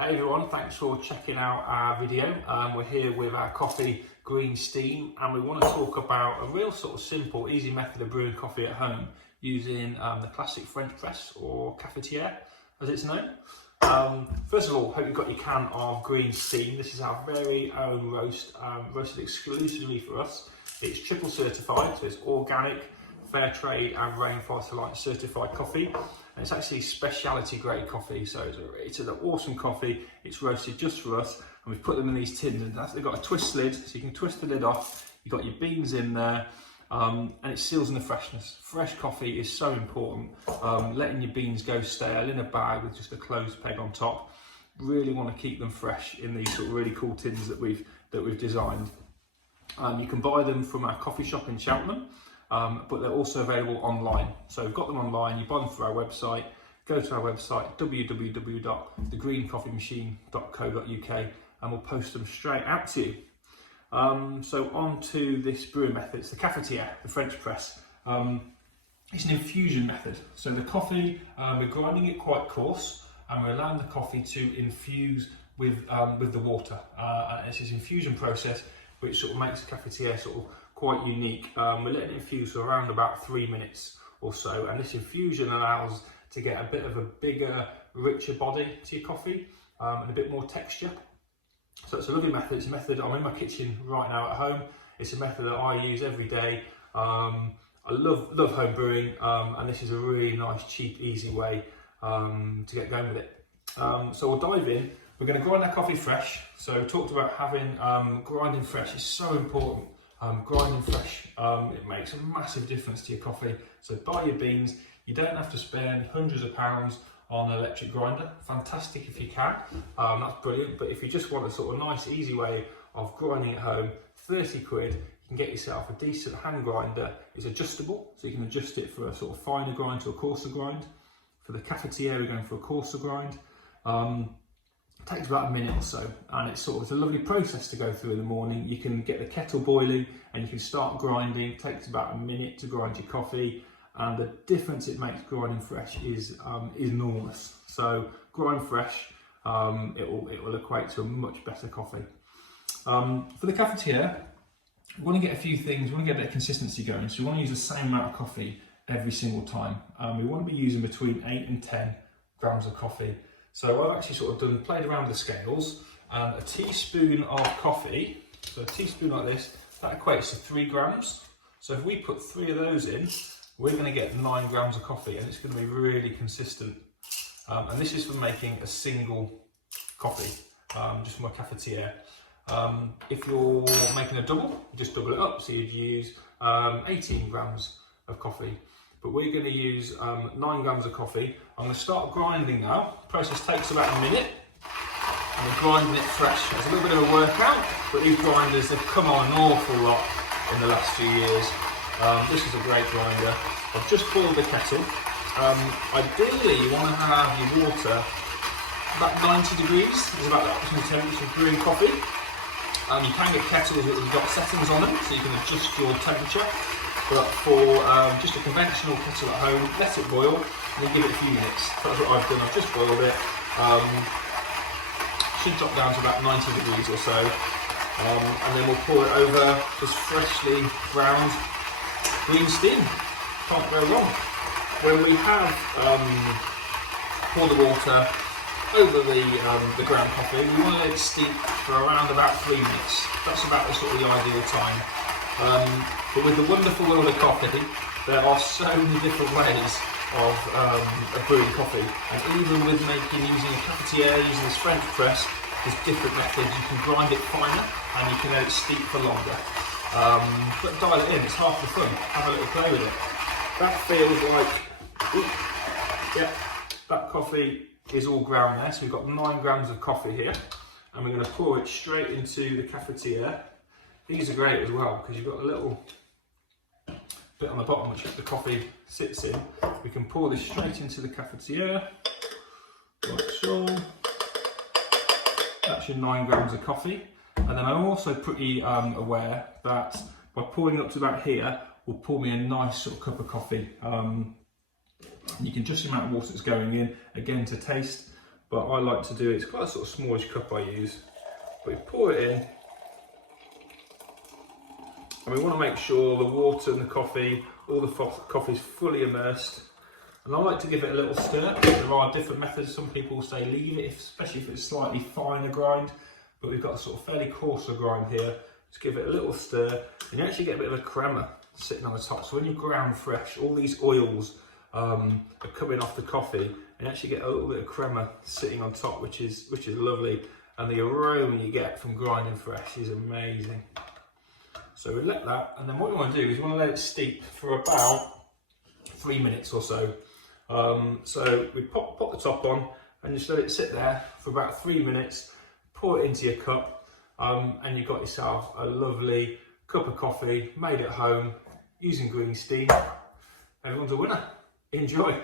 Hey everyone, thanks for checking out our video. We're here with our coffee green steam, and we want to talk about a real sort of simple, easy method of brewing coffee at home using the classic French press, or Cafetière as it's known. First of all, hope you've got your can of green steam. This is our very own roast, roasted exclusively for us. It's triple certified, so it's organic, fair trade and rainforest alliance certified coffee, and it's actually specialty grade coffee, so it's an awesome coffee. It's roasted just for us, and we've put them in these tins, and they've got a twist lid, so you can twist the lid off. You've got your beans in there, and it seals in the freshness. Fresh coffee is so important. Letting your beans go stale in a bag with just a closed peg on top. Really want to keep them fresh in these sort of really cool tins that we've designed. You can buy them from our coffee shop in Cheltenham. But they're also available online. So we've got them online, you buy them through our website, go to our website, www.thegreencoffeemachine.co.uk, and we'll post them straight out to you. So on to this brewing method. It's the Cafetière, the French press. It's an infusion method. So the coffee, we're grinding it quite coarse, and we're allowing the coffee to infuse with the water. It's this infusion process which sort of makes the Cafetière sort of quite unique. We're letting it infuse for around about 3 minutes or so, and this infusion allows to get a bit of a bigger, richer body to your coffee, and a bit more texture. So it's a lovely method. It's a method I'm in my kitchen right now at home. It's a method that I use every day. I love home brewing, and this is a really nice, cheap, easy way to get going with it. So we'll dive in. We're going to grind our coffee fresh. So we talked about having grinding fresh is so important. Grinding fresh, it makes a massive difference to your coffee. So buy your beans. You don't have to spend hundreds of pounds on an electric grinder. Fantastic if you can, that's brilliant. But if you just want a sort of nice, easy way of grinding at home, 30 quid, you can get yourself a decent hand grinder. It's adjustable, so you can adjust it for a sort of finer grind to a coarser grind. For the Cafetiere, we're going for a coarser grind. Takes about a minute or so, and it's a lovely process to go through in the morning. You can get the kettle boiling and you can start grinding. It takes about a minute to grind your coffee, and the difference it makes grinding fresh is enormous. So grind fresh, it will equate to a much better coffee. For the Cafetiere, we want to get a few things. We want to get a bit of consistency going, so we want to use the same amount of coffee every single time. We want to be using between 8 and 10 grams of coffee. So I've actually played around with the scales, and a teaspoon of coffee, so a teaspoon like this, that equates to 3 grams. So if we put 3 of those in, we're going to get 9 grams of coffee, and it's going to be really consistent. And this is for making a single coffee, just from a Cafetiere. If you're making a double, you just double it up, so you'd use 18 grams of coffee. But we're going to use 9 grams of coffee. I'm going to start grinding now. The process takes about a minute, and we're grinding it fresh. It's a little bit of a workout, but these grinders have come on an awful lot in the last few years. This is a great grinder. I've just boiled the kettle. Ideally, you want to have your water about 90 degrees. Is about the optimal temperature for brewing coffee. You can get kettles that have got settings on them, so you can adjust your temperature. But for just a conventional kettle at home, let it boil and then give it a few minutes. That's what I've done. I've just boiled it. Should drop down to about 90 degrees or so, and then we'll pour it over this freshly ground green steam. Can't go wrong. When we have poured the water over the ground coffee, we want to let it steep for around about 3 minutes. That's about the ideal time. But with the wonderful world of coffee, there are so many different ways of brewing coffee, and even with using a Cafetière, using this French press, there's different methods. You can grind it finer, and you can let it steep for longer. But dial it in, it's half the fun. Have a little play with it. That feels like, that coffee is all ground there, so we've got 9 grams of coffee here, and we're going to pour it straight into the Cafetière. These are great as well, because you've got a little bit on the bottom which the coffee sits in. We can pour this straight into the Cafetière, like so. That's your 9 grams of coffee. And then I'm also pretty aware that by pouring up to about here, will pour me a nice cup of coffee. You can adjust the amount of water that's going in, again to taste, but I like to do it. It's quite a sort of smallish cup I use, but you pour it in, and we want to make sure the water and the coffee, all the coffee is fully immersed. And I like to give it a little stir. There are different methods. Some people say leave it, especially if it's slightly finer grind, but we've got a sort of fairly coarser grind here. Just give it a little stir, and you actually get a bit of a crema sitting on the top. So when you ground fresh, all these oils are coming off the coffee, and you actually get a little bit of crema sitting on top, which is lovely. And the aroma you get from grinding fresh is amazing. So we let that, and then what we want to do is we want to let it steep for about 3 minutes or so. So we pop the top on and just let it sit there for about 3 minutes, pour it into your cup, and you've got yourself a lovely cup of coffee made at home using green steam. Everyone's a winner. Enjoy.